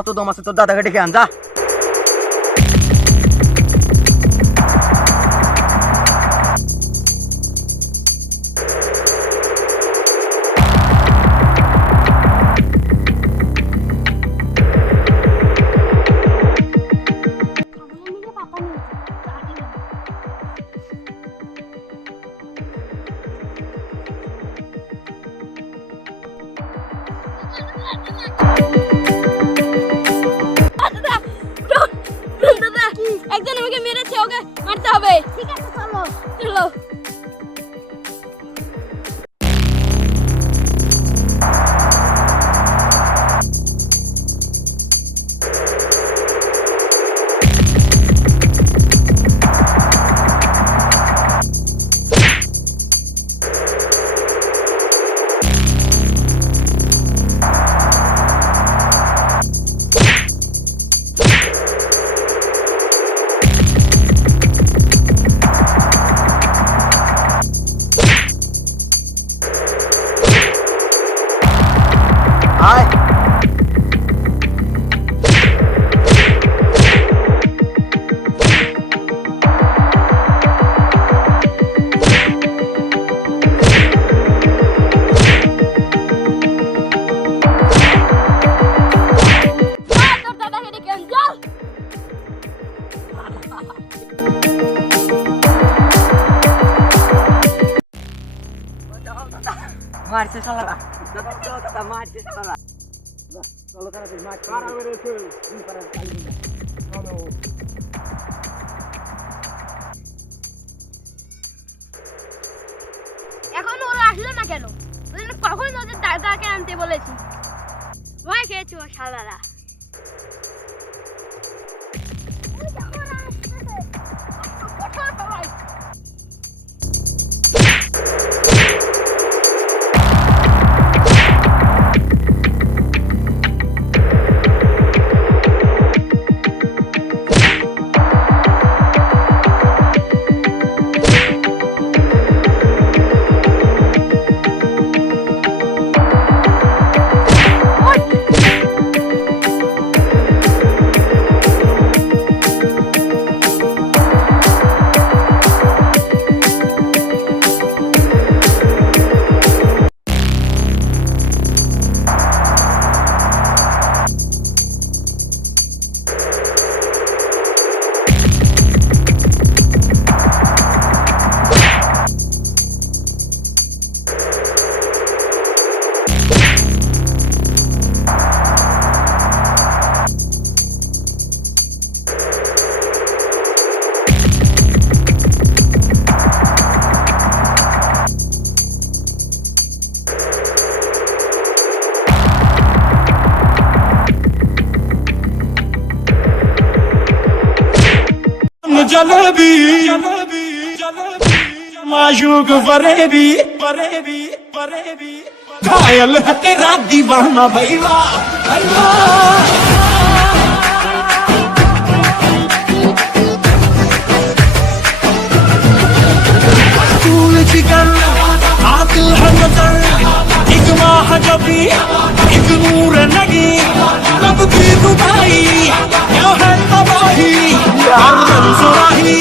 কত দম আছে তোর দাদাকে ডেকে আন যা। একজন আমাকে মেরেছে, ওকে মারতে হবে। ঠিক আছে চলো চলো। আয় তোর দাদাকে ডেকে আন, যাও। মারছে শালারা, দাদা মারছে শালারা। চলো তাড়াতাড়ি মার। কারা মেরেছে? চলো। এখন ওরা আসলো না কেন? কখন ওদের দাদাকে আনতে বলেছি? ভয় খেয়েছো শালারা। जलेबी माशूक फरेबी घायल है तेरा दीवाना भैया तूल चिकन आदिल है नजर एक माह जबी एक नूर नगी लब की दुबाई क्या है तबाही हर मंजूराही